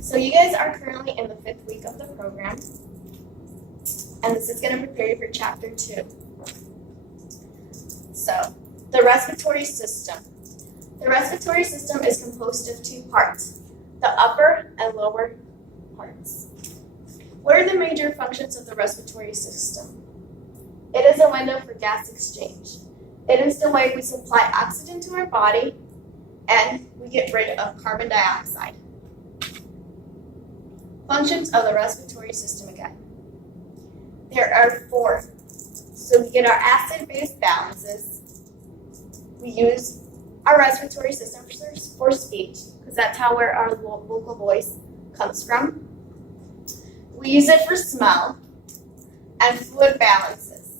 So you guys are currently in the 5th week of the program, and this is going to prepare you for chapter 2. So, the respiratory system. The respiratory system is composed of 2 parts, the upper and lower parts. What are the major functions of the respiratory system? It is a window for gas exchange. It is the way we supply oxygen to our body, and we get rid of carbon dioxide. Functions of the respiratory system again. There are 4. So we get our acid-base balances. We use our respiratory system for speech, because that's where our vocal voice comes from. We use it for smell and fluid balances.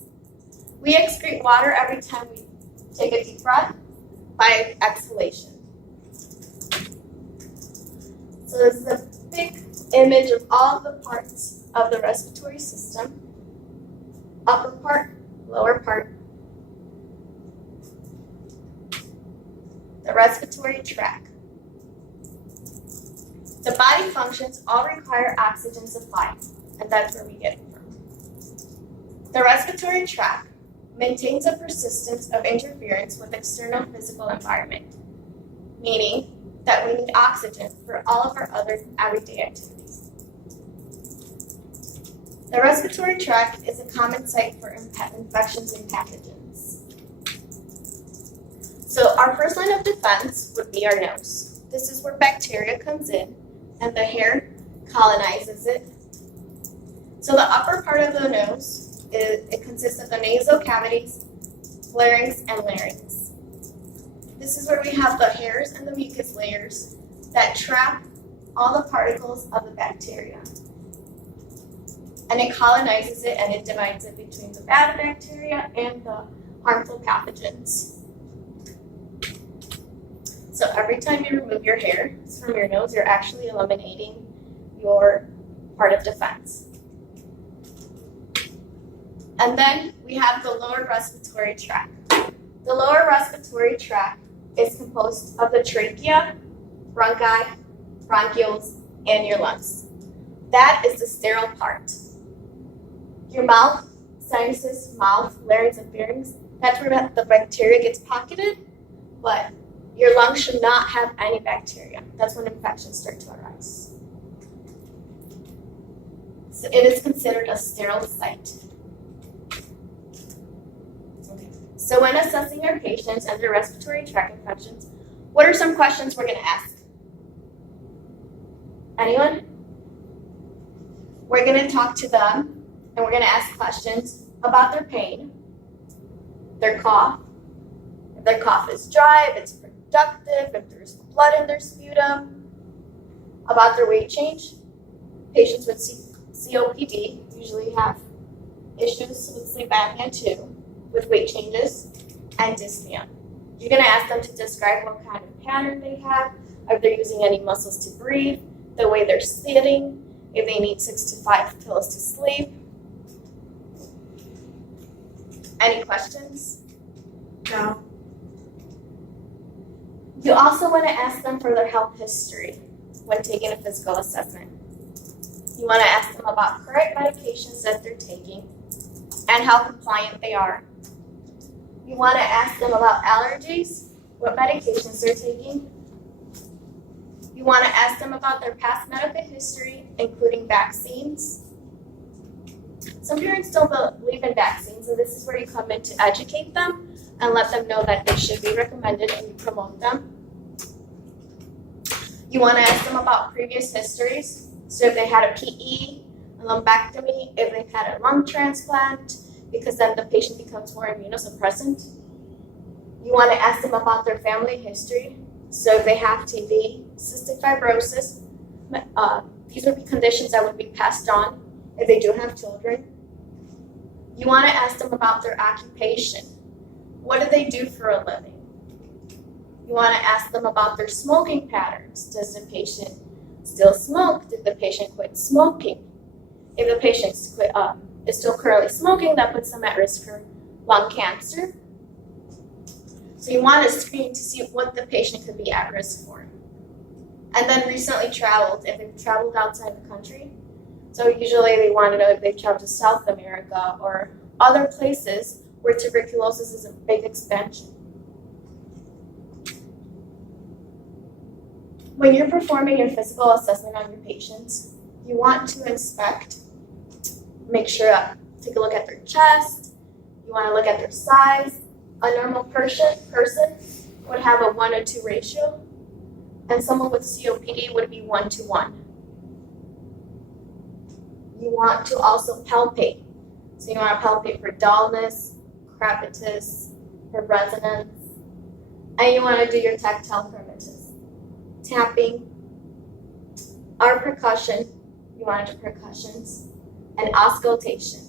We excrete water every time we take a deep breath by exhalation. So this is a big image of all the parts of the respiratory system. Upper part, lower part. The respiratory tract. The body functions all require oxygen supply, and that's where we get it from. The respiratory tract maintains a persistence of interference with external physical environment, meaning that we need oxygen for all of our other everyday activities. The respiratory tract is a common site for infections and pathogens. So our first line of defense would be our nose. This is where bacteria comes in, and the hair colonizes it. So the upper part of the nose, it consists of the nasal cavities, pharynx, and larynx. This is where we have the hairs and the mucus layers that trap all the particles of the bacteria. And it colonizes it, and it divides it between the bad bacteria and the harmful pathogens. So every time you remove your hair from your nose, you're actually eliminating your part of defense. And then we have the lower respiratory tract. The lower respiratory tract is composed of the trachea, bronchi, bronchioles, and your lungs. That is the sterile part. Your mouth, sinuses, mouth, larynx, and pharynx, that's where the bacteria gets pocketed, but your lungs should not have any bacteria. That's when infections start to arise. So it is considered a sterile site. Okay. So when assessing our patients and their respiratory tract infections, what are some questions we're going to ask? Anyone? We're going to talk to them, and we're going to ask questions about their pain, their cough, if their cough is dry, if it's productive, if there's blood in their sputum, about their weight change. Patients with COPD usually have issues with sleep apnea too, with weight changes, and dyspnea. You're going to ask them to describe what kind of pattern they have, if they're using any muscles to breathe, the way they're sitting, if they need 6 to 5 pills to sleep. Any questions? No. You also want to ask them for their health history when taking a physical assessment. You want to ask them about current medications that they're taking and how compliant they are. You want to ask them about allergies, what medications they're taking. You want to ask them about their past medical history, including vaccines. Some parents don't believe in vaccines, and this is where you come in to educate them and let them know that they should be recommended, and you promote them. You want to ask them about previous histories. So if they had a PE, a lumpectomy, if they've had a lung transplant, because then the patient becomes more immunosuppressant. You want to ask them about their family history. So if they have TB, cystic fibrosis, these would be conditions that would be passed on if they do have children. You want to ask them about their occupation. What do they do for a living? You want to ask them about their smoking patterns. Does the patient still smoke? Did the patient quit smoking? If the patient is still currently smoking, that puts them at risk for lung cancer. So you want to screen to see what the patient could be at risk for. And then recently traveled, if they've traveled outside the country. So usually they want to know if they've traveled to South America or other places where tuberculosis is a big expansion. When you're performing your physical assessment on your patients, you want to inspect, make sure, take a look at their chest, you want to look at their size. A normal person would have a 1:2 ratio, and someone with COPD would be 1:1. You want to also palpate. So you want to palpate for dullness, crepitus, for resonance, and you want to do your tactile parameters. Tapping, or percussion, you want to do percussions, and auscultation.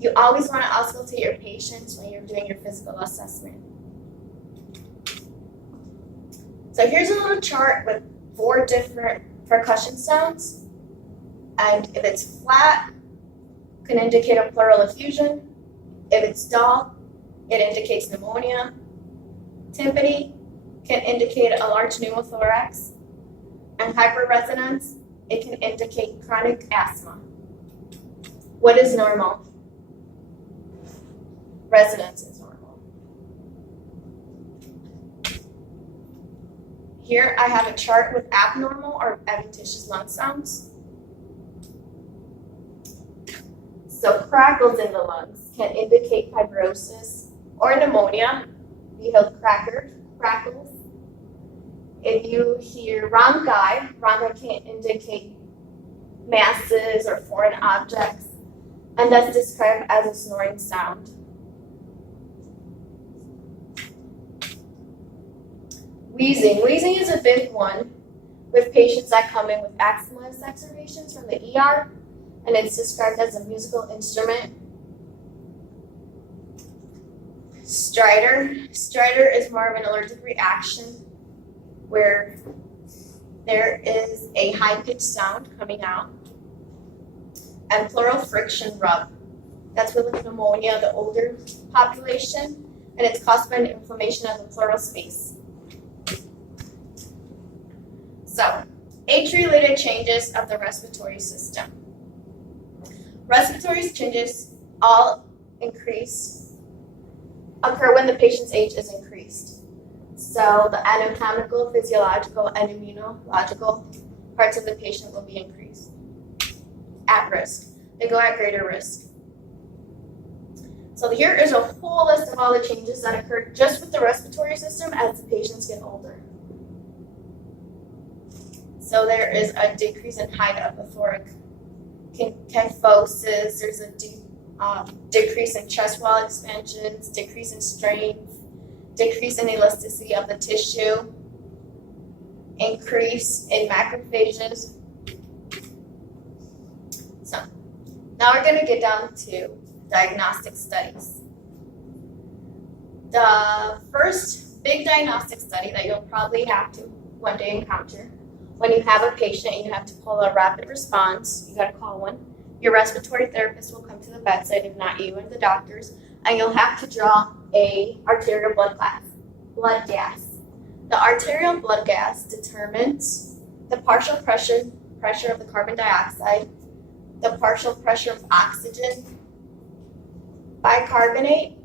You always want to auscultate your patients when you're doing your physical assessment. So here's a little chart with 4 different percussion sounds. And if it's flat, it can indicate a pleural effusion. If it's dull, it indicates pneumonia. Timpani can indicate a large pneumothorax. And hyperresonance, it can indicate chronic asthma. What is normal? Resonance is normal. Here I have a chart with abnormal or adventitious lung sounds. So crackles in the lungs can indicate fibrosis or pneumonia. You hear crackles. If you hear rhonchi can indicate masses or foreign objects, and that's described as a snoring sound. Wheezing. Wheezing is a big one with patients that come in with asthma exacerbations from the ER, and it's described as a musical instrument. Stridor. Stridor is more of an allergic reaction where there is a high-pitched sound coming out. And pleural friction rub. That's with pneumonia, the older population, and it's caused by an inflammation of the pleural space. So, age-related changes of the respiratory system. Respiratory changes all occur when the patient's age is increased. So the anatomical, physiological, and immunological parts of the patient will be increased. At risk. They go at greater risk. So here is a whole list of all the changes that occur just with the respiratory system as the patients get older. So there is a decrease in height of the thorax kyphosis, there's a decrease in chest wall expansions, decrease in strength, decrease in elasticity of the tissue, increase in macrophages. So now we're going to get down to diagnostic studies. The first big diagnostic study that you'll probably have to one day encounter when you have a patient and you have to pull a rapid response, you got to call one. Your respiratory therapist will come to the bedside, if not you and the doctors, and you'll have to draw a arterial blood gas. The arterial blood gas determines the partial pressure of the carbon dioxide, the partial pressure of oxygen, bicarbonate,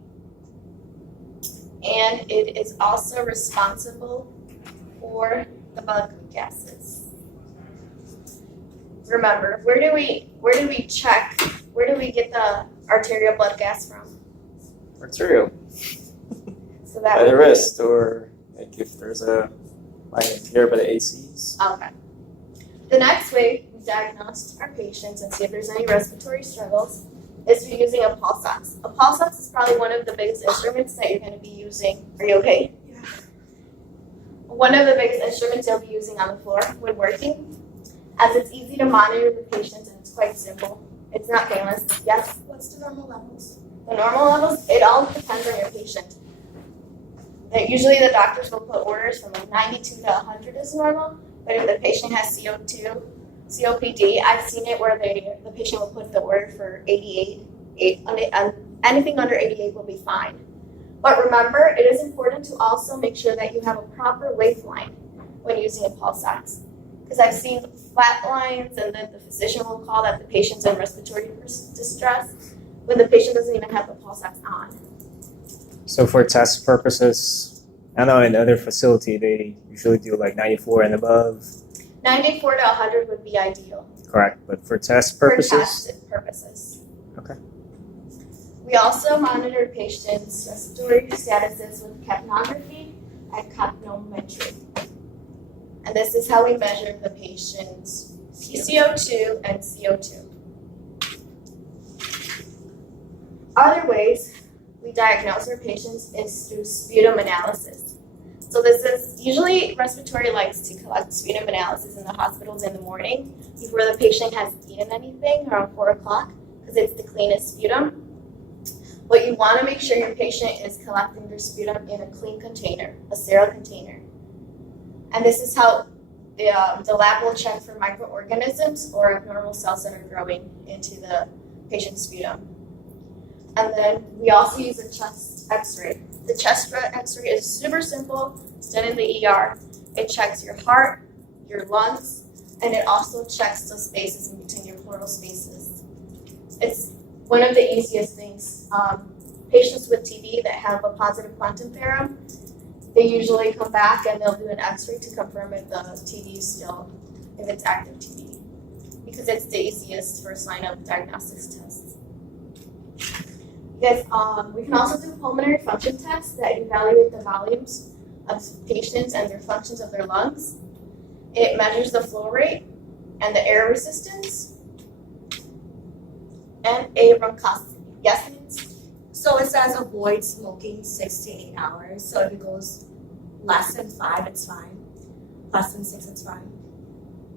and it is also responsible for the blood gases. Remember, where do we check? Where do we get the arterial blood gas from? Arterial. So that by the wrist, or like if there's a line here by the ACs. Okay. The next way we diagnose our patients and see if there's any respiratory struggles is through using a pulse ox. A pulse ox is probably one of the biggest instruments that you're going to be using. Are you okay? Yeah. One of the biggest instruments you'll be using on the floor when working, as it's easy to monitor the patients and it's quite simple. It's not painless. Yes? What's the normal levels? The normal levels, it all depends on your patient. Usually the doctors will put orders from like 92 to 100 is normal, but if the patient has COPD, I've seen it where the patient will put the order for 88. Anything under 88 will be fine. But remember, it is important to also make sure that you have a proper waveline when using a pulse ox. because I've seen flat lines, and then the physician will call that the patient's in respiratory distress when the patient doesn't even have the pulse ox on. So for test purposes, I know in other facility they usually do like 94 and above. 94 to 100 would be ideal. Correct, but for test purposes? For test purposes. Okay. We also monitor patients' respiratory statuses with capnography and capnometry. And this is how we measure the patient's PCO2 and CO2. Other ways we diagnose our patients is through sputum analysis. So this is usually respiratory likes to collect sputum analysis in the hospitals in the morning before the patient has eaten anything around 4 o'clock because it's the cleanest sputum. But you want to make sure your patient is collecting their sputum in a clean container, a sterile container. And this is how the lab will check for microorganisms or abnormal cells that are growing into the patient's sputum. And then we also use a chest x-ray. The chest x-ray is super simple. It's done in the ER. It checks your heart, your lungs, and it also checks the spaces in between your pleural spaces. It's one of the easiest things. Patients with TB that have a positive quantum theorem, they usually come back and they'll do an x-ray to confirm if the TB is still, if it's active TB, because it's the easiest first line of diagnostics tests. Yes, we can also do pulmonary function tests that evaluate the volumes of patients and their functions of their lungs. It measures the flow rate and the air resistance and a bronchoscopy. Yes, Nancy? So it says avoid smoking 6 to 8 hours. So if it goes less than 5, it's fine. Less than 6, it's fine.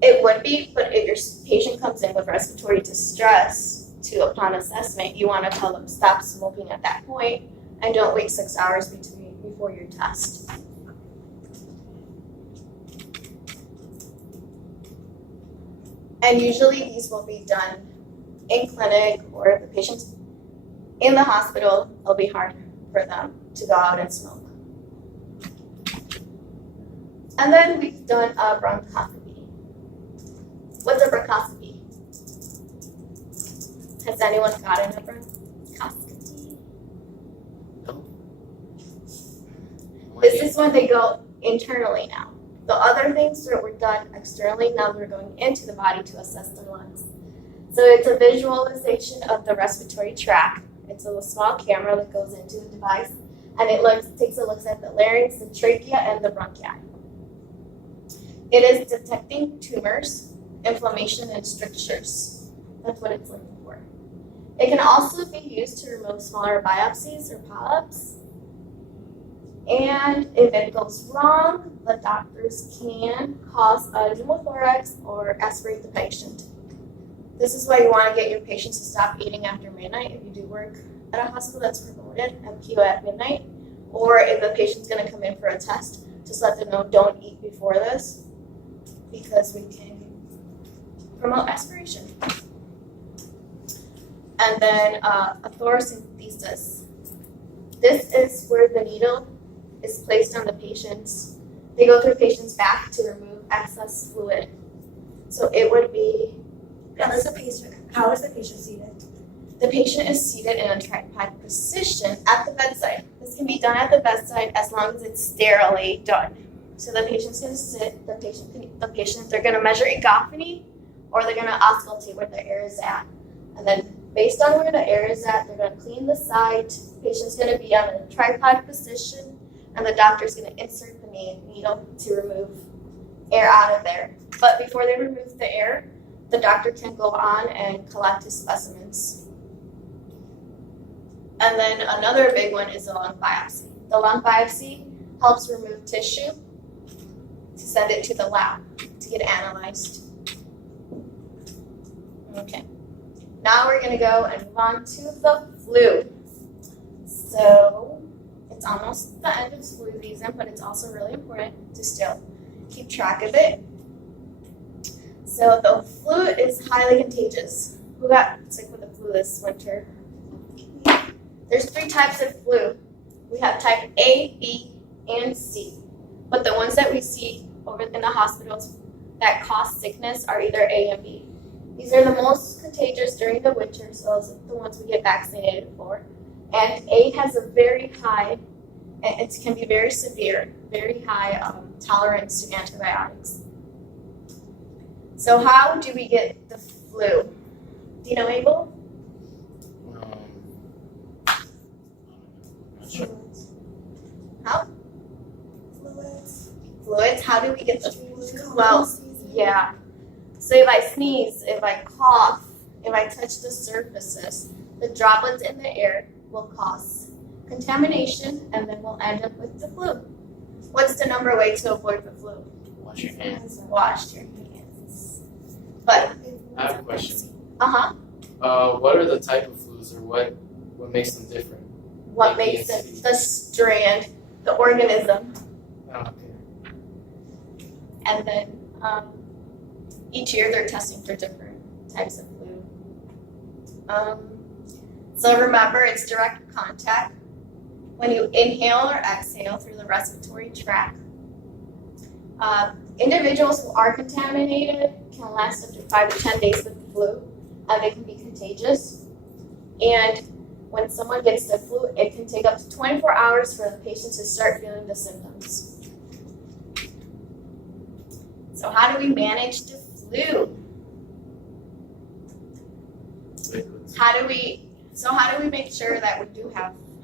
It would be, but if your patient comes in with respiratory distress upon assessment, you want to tell them stop smoking at that point and don't wait 6 hours before your test. And usually these will be done in clinic, or if the patient's in the hospital, it'll be hard for them to go out and smoke. And then we've done a bronchoscopy. What's a bronchoscopy? Has anyone gotten a bronchoscopy? No. This is when they go internally now. The other things that were done externally, now we're going into the body to assess the lungs. So it's a visualization of the respiratory tract. It's a small camera that goes into the device, and it takes a look at the larynx, the trachea, and the bronchi. It is detecting tumors, inflammation, and strictures. That's what it's looking for. It can also be used to remove smaller biopsies or polyps. And if it goes wrong, the doctors can cause a pneumothorax or aspirate the patient. This is why you want to get your patients to stop eating after midnight if you do work at a hospital that's promoted, MPO at midnight, or if the patient's going to come in for a test, just let them know don't eat before this, because we can promote aspiration. And then a thoracentesis. This is where the needle is placed on the patient's, they go through the patient's back to remove excess fluid. So it would be, How is the patient seated? the patient is seated in a tripod position at the bedside. This can be done at the bedside as long as it's sterilely done. So the patient's going to sit, they're going to measure egophony, or they're going to auscultate where the air is at. And then based on where the air is at, they're going to clean the site. The patient's going to be on a tripod position, and the doctor's going to insert the needle to remove air out of there. But before they remove the air, the doctor can go on and collect his specimens. And then another big one is the lung biopsy. The lung biopsy helps remove tissue to send it to the lab to get analyzed. Okay. Now we're going to go and move on to the flu. So it's almost the end of flu season, but it's also really important to still keep track of it. So the flu is highly contagious. Who got sick with the flu this winter? There's 3 types of flu. We have type A, B, and C. But the ones that we see over in the hospitals that cause sickness are either A and B. These are the most contagious during the winter, so those are the ones we get vaccinated for. And A has a very high, it can be very severe, very high tolerance to antibiotics. So how do we get the flu? Do you know, Abel? Not sure. How? Fluids. Fluids. How do we get the flu? Cold Well, season. yeah. So if I sneeze, if I cough, if I touch the surfaces, the droplets in the air will cause contamination, and then we'll end up with the flu. What's the number way to avoid the flu? Wash your hands. Wash your hands. But, I have a question. uh-huh, What are the type of flus, or what makes them different? what makes it the strand, the organism, Oh, okay. and then each year they're testing for different types of flu. So remember, it's direct contact. When you inhale or exhale through the respiratory tract, individuals who are contaminated can last up to 5 to 10 days with the flu, and they can be contagious. And when someone gets the flu, it can take up to 24 hours for the patient to start feeling the symptoms. So how do we manage the flu? How do we make sure that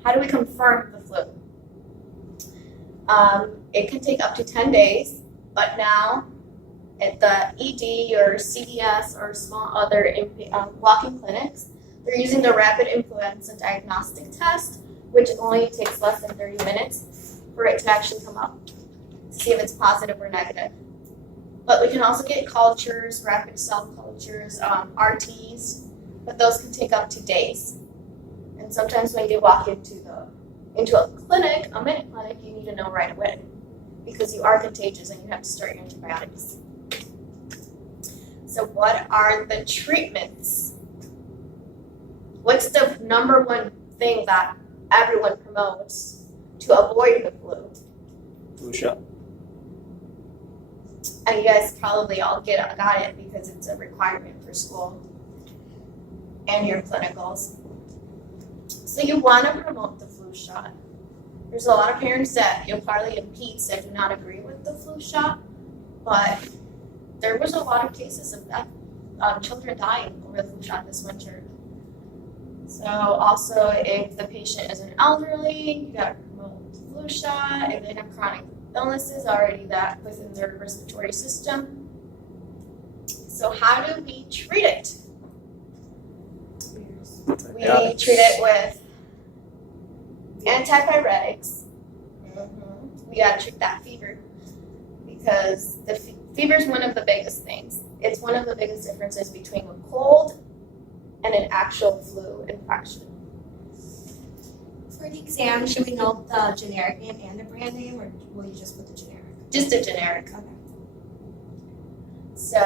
how do we confirm the flu? It can take up to 10 days, but now at the ED or CVS or small other walk-in clinics, they're using the rapid influenza diagnostic test, which only takes less than 30 minutes for it to actually come up to see if it's positive or negative. But we can also get cultures, rapid cell cultures, RTs, but those can take up to days. And sometimes when you walk into a clinic, a minute clinic, you need to know right away because you are contagious and you have to start your antibiotics. So what are the treatments? What's the number one thing that everyone promotes to avoid the flu? Flu shot. And you guys probably all got it because it's a requirement for school and your clinicals. So you want to promote the flu shot. There's a lot of parents that you'll probably impede that do not agree with the flu shot, but there was a lot of cases of that children dying over the flu shot this winter. So also, if the patient is an elderly, you got to promote the flu shot. If they have chronic illnesses already that within their respiratory system. So how do we treat it? We treat it with antipyretics. We got to treat that fever because the fever is one of the biggest things. It's one of the biggest differences between a cold and an actual flu infection. For the exam, should we know the generic name and the brand name, or will you just put the generic? Just a generic. Okay. So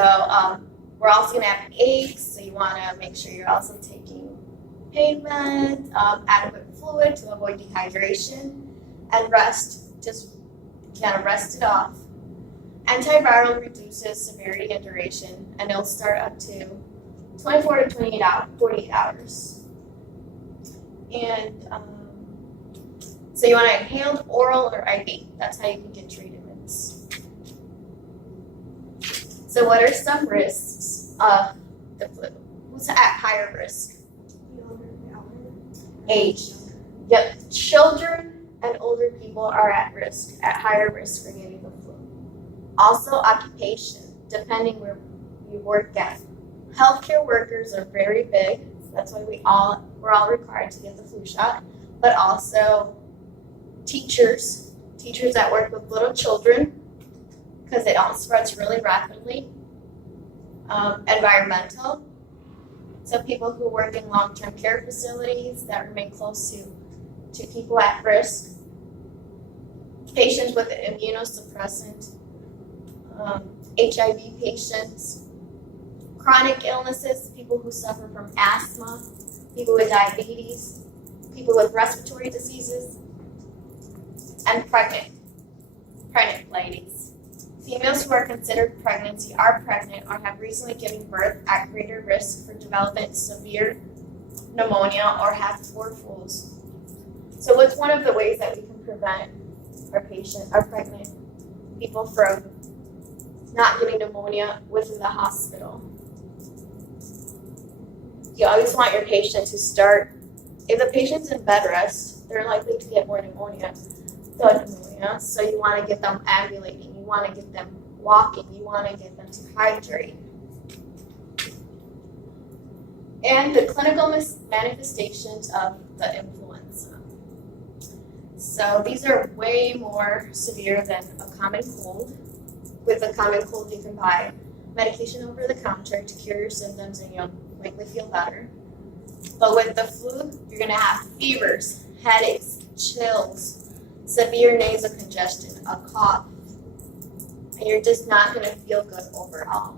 we're also going to have aches, so you want to make sure you're also taking pain meds, adequate fluid to avoid dehydration, and rest. Just kind of rest it off. Antiviral reduces severity and duration, and it'll start up to 24 to 48 hours. And so you want to inhaled, oral, or IV. That's how you can get treatments. So what are some risks of the flu? Who's at higher risk? Age. Yep, children and older people are at higher risk for getting the flu. Also occupation, depending where you work at. Healthcare workers are very big. That's why we're all required to get the flu shot. But also teachers that work with little children, because it all spreads really rapidly. Environmental, so people who work in long-term care facilities that remain close to people at risk. Patients with immunosuppressant, HIV patients, chronic illnesses, people who suffer from asthma, people with diabetes, people with respiratory diseases, and pregnant ladies. Females who are considered pregnancy are pregnant or have recently given birth at greater risk for developing severe pneumonia or have 4 flus. So what's one of the ways that we can prevent our pregnant people from not getting pneumonia within the hospital? You always want your patient to start, if the patient's in bed rest, they're likely to get more pneumonia. So you want to get them ambulating, you want to get them walking, you want to get them to hydrate. And the clinical manifestations of the influenza. So these are way more severe than a common cold. With a common cold, you can buy medication over the counter to cure your symptoms and you'll likely feel better. But with the flu, you're going to have fevers, headaches, chills, severe nasal congestion, a cough, and you're just not going to feel good overall.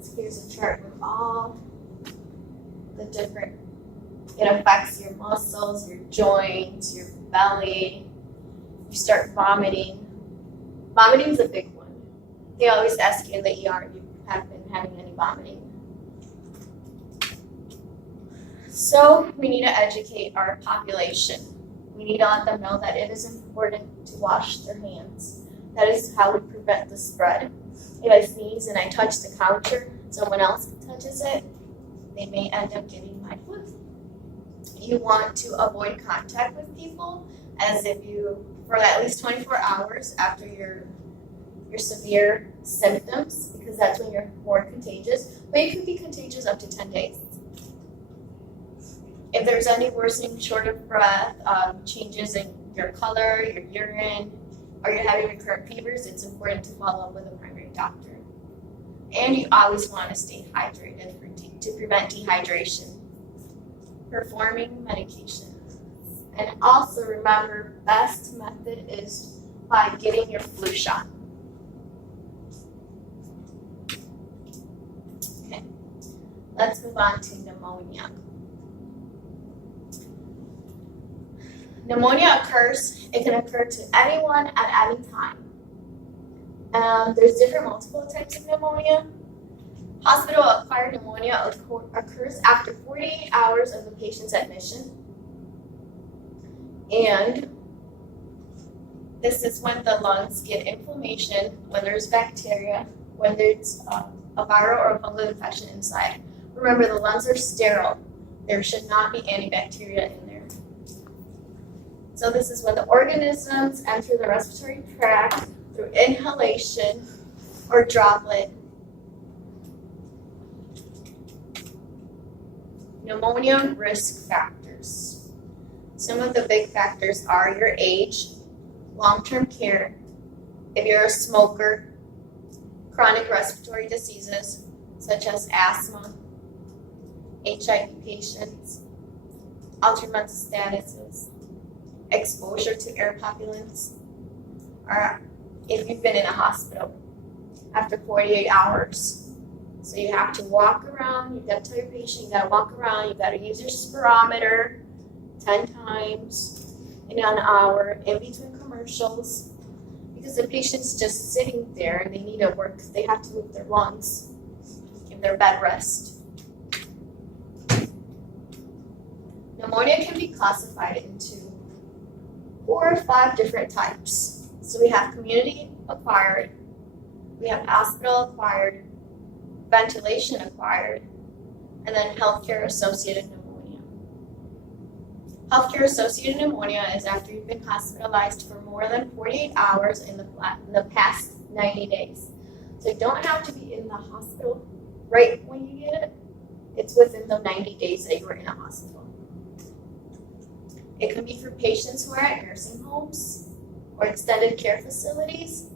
So here's a chart with all the different, it affects your muscles, your joints, your belly. You start vomiting. Vomiting is a big one. They always ask you in the ER if you have been having any vomiting. So we need to educate our population. We need to let them know that it is important to wash their hands. That is how we prevent the spread. If I sneeze and I touch the counter, someone else touches it, they may end up getting my flu. You want to avoid contact with people as if you, for at least 24 hours after your severe symptoms, because that's when you're more contagious, but you can be contagious up to 10 days. If there's any worsening short of breath, changes in your color, your urine, or you're having recurrent fevers, it's important to follow up with a primary doctor. And you always want to stay hydrated to prevent dehydration. Performing medication. And also remember, best method is by getting your flu shot. Okay, let's move on to pneumonia. Pneumonia occurs, it can occur to anyone at any time. There's different multiple types of pneumonia. Hospital-acquired pneumonia occurs after 48 hours of the patient's admission. And this is when the lungs get inflammation, when there's bacteria, when there's a viral or fungal infection inside. Remember, the lungs are sterile. There should not be any bacteria in there. So this is when the organisms enter the respiratory tract through inhalation or droplet. Pneumonia risk factors. Some of the big factors are your age, long-term care, if you're a smoker, chronic respiratory diseases such as asthma, HIV patients, altered mental statuses, exposure to air pollutants, or if you've been in a hospital after 48 hours. So you have to walk around, you gotta tell your patient, you gotta walk around, you gotta use your spirometer 10 times in an hour in between commercials, because the patient's just sitting there and they need to work, they have to move their lungs, give their bed rest. Pneumonia can be classified into 4 or 5 different types. So we have community acquired, we have hospital acquired, ventilation acquired, and then healthcare associated pneumonia. Healthcare associated pneumonia is after you've been hospitalized for more than 48 hours in the past 90 days. So you don't have to be in the hospital right when you get it. It's within the 90 days that you were in a hospital. It can be for patients who are at nursing homes or extended care facilities,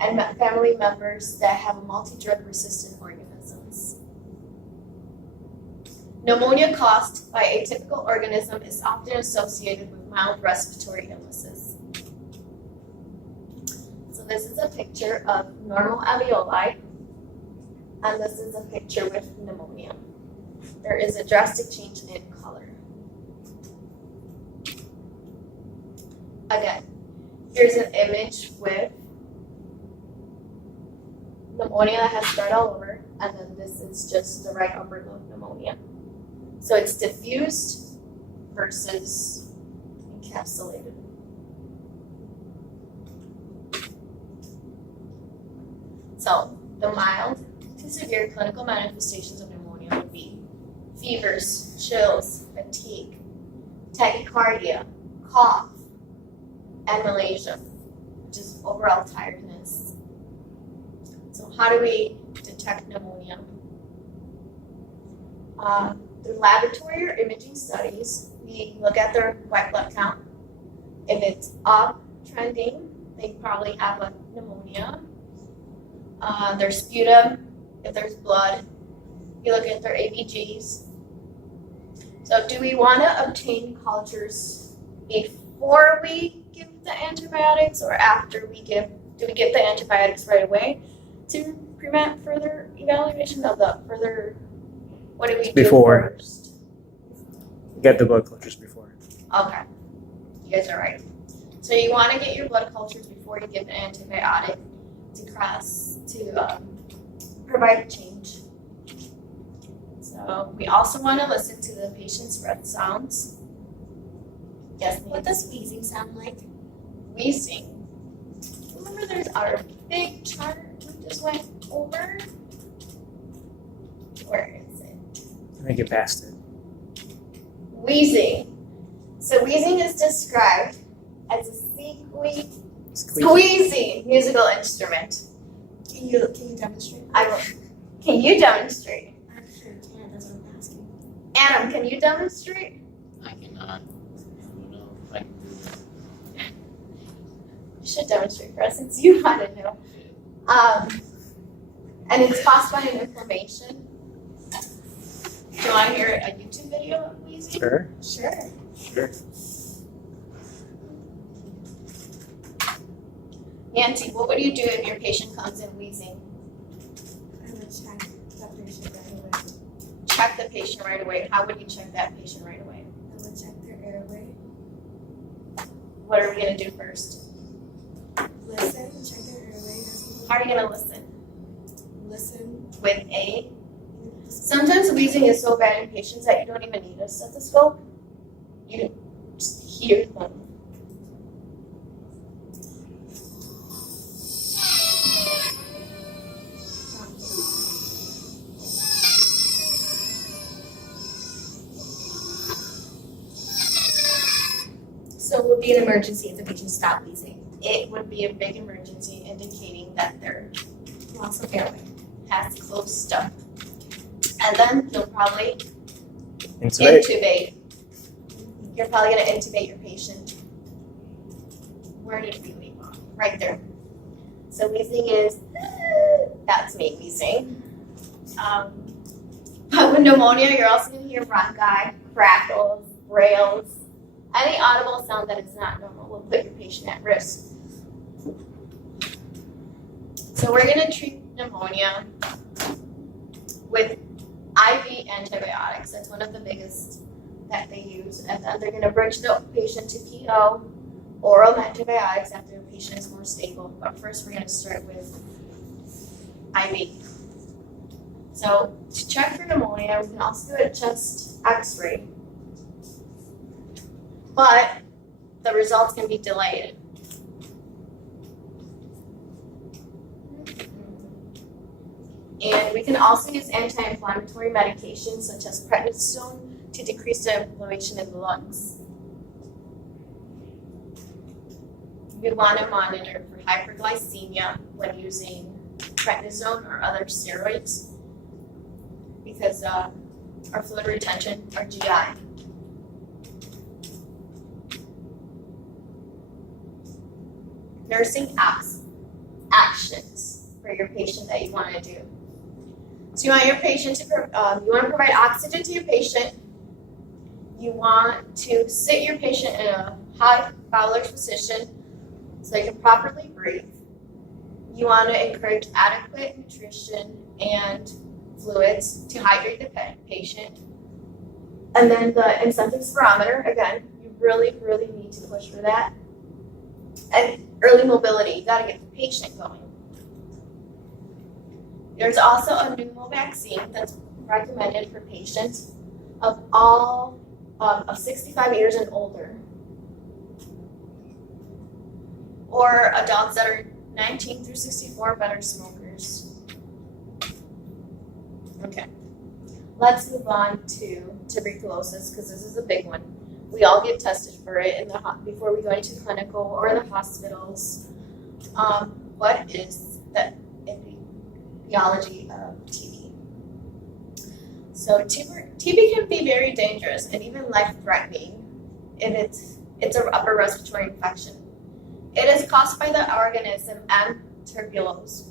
and family members that have multi-drug resistant organisms. Pneumonia caused by a typical organism is often associated with mild respiratory illnesses. So this is a picture of normal alveoli, and this is a picture with pneumonia. There is a drastic change in color. again, here's an image with pneumonia that has spread all over, and then this is just the right upper lobe pneumonia. So it's diffused versus encapsulated. So the mild to severe clinical manifestations of pneumonia would be fevers, chills, fatigue, tachycardia, cough, and malaise, which is overall tiredness. So how do we detect pneumonia? Through laboratory or imaging studies, we look at their white blood count. If it's up, trending, they probably have a pneumonia. Their sputum, if there's blood, you look at their ABGs. So do we want to obtain cultures before we give the antibiotics or after we give, do we give the antibiotics right away to prevent further evaluation of the further, what do we do Before. first? Get the blood cultures before. Okay, you guys are right. So you want to get your blood cultures before you give the antibiotic to provide a change. So we also want to listen to the patient's breath sounds. Yes, What does wheezing sound like? wheezing. Remember there's our big chart we just went over? Where is it? I think you passed it. Wheezing. So wheezing is described as a squeezy musical instrument. Can you demonstrate? I will. Can you demonstrate? I sure can, that's what I'm asking. Adam, can you demonstrate? I cannot. I don't know if I can do that. You should demonstrate for us since you want to know. And it's caused by an inflammation. Do you want to hear a YouTube video of wheezing? Sure. Sure. Sure. Nancy, what would you do if your patient comes in wheezing? I would check that patient right away. Check the patient right away. How would you check that patient right away? I would check their airway. What are we going to do first? Listen, check their airway. How are you going to listen? Listen. With a. Sometimes wheezing is so bad in patients that you don't even need a stethoscope. You just hear them. So it would be an emergency if the patient stopped wheezing. It would be a big emergency indicating that their Loss of airway. has closed up. And then you'll probably Intubate. intubate. You're probably going to intubate your patient. Where did we leave off? Right there. So wheezing is, that's me wheezing. But with pneumonia, you're also going to hear bronchi, crackles, brails. Any audible sound that is not normal will put your patient at risk. So we're going to treat pneumonia with IV antibiotics. That's one of the biggest that they use. And then they're going to bridge the patient to PO, oral antibiotics after the patient is more stable. But first we're going to start with IV. So to check for pneumonia, we can also do a chest x-ray. But the results can be delayed. And we can also use anti-inflammatory medications such as prednisone to decrease the inflammation in the lungs. We want to monitor for hyperglycemia when using prednisone or other steroids because our fluid retention, our GI. Nursing actions for your patient that you want to do. So you want your patient to, you want to provide oxygen to your patient. You want to sit your patient in a high Fowler's position so they can properly breathe. You want to encourage adequate nutrition and fluids to hydrate the patient. And then the incentive spirometer, again, you really, really need to push for that. And early mobility, you gotta get the patient going. There's also a pneumo vaccine that's recommended for patients of all of 65 years and older, or adults that are 19 through 64 but are smokers. Okay, let's move on to tuberculosis because this is a big one. We all get tested for it in the before we go into clinical or the hospitals. What is the etiology of TB? So TB can be very dangerous and even life-threatening if it's an upper respiratory infection. It is caused by the organism M. tuberculosis,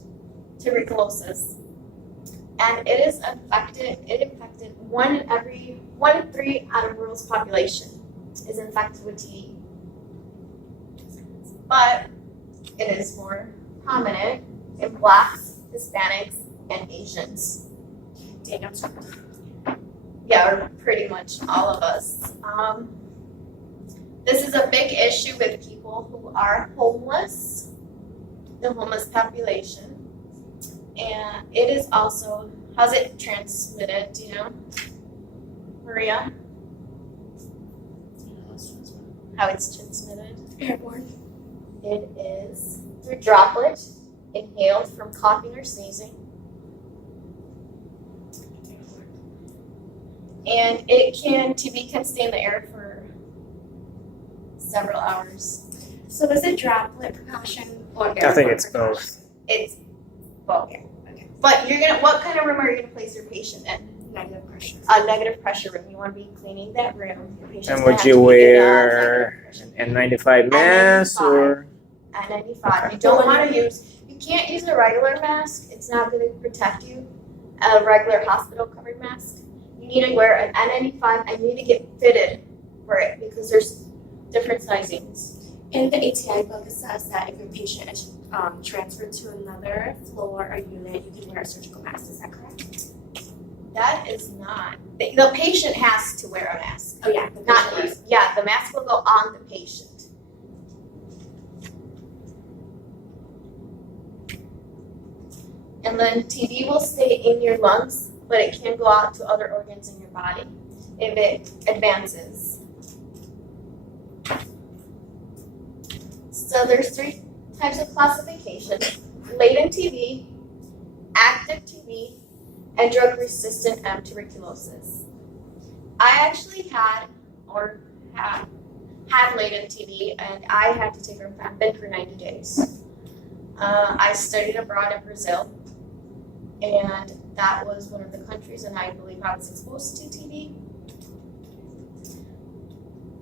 and it infected 1 in 3 out of the world's population is infected with TB. But it is more prominent in Blacks, Hispanics, and Asians. Yeah, or pretty much all of us. This is a big issue with people who are homeless, the homeless population. And it is also, how's it transmitted, do you know? Maria? How it's transmitted? Airborne. It is through droplet, inhaled from coughing or sneezing. And TB can stay in the air for several hours. So is it droplet precaution or airborne I think it's precaution? both. It's both. Okay. But what kind of room are you gonna place your patient in? Negative pressure. A negative pressure room. You wanna be cleaning that room. Your patient's And gonna would have you to be in a wear negative an N95 mask N95. or? N95. Okay. You don't wanna you can't use a regular mask. It's not gonna protect you. A regular hospital covered mask. You need to wear an N95 and you need to get fitted for it because there's different sizings. In the ATI book, it says that if your patient is transferred to another floor or unit, you can wear a surgical mask. Is that correct? That is not. The patient has to wear a mask. Oh yeah, the Not patient you. Yeah, the mask will go on the patient. And then TB will stay in your lungs, but it can go out to other organs in your body if it advances. So there's 3 types of classification: latent TB, active TB, and drug-resistant M. tuberculosis. I actually had latent TB, and I had to take rifampin for 90 days. I studied abroad in Brazil, and that was one of the countries, and I believe I was exposed to TB.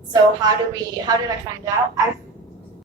So how did I find out? I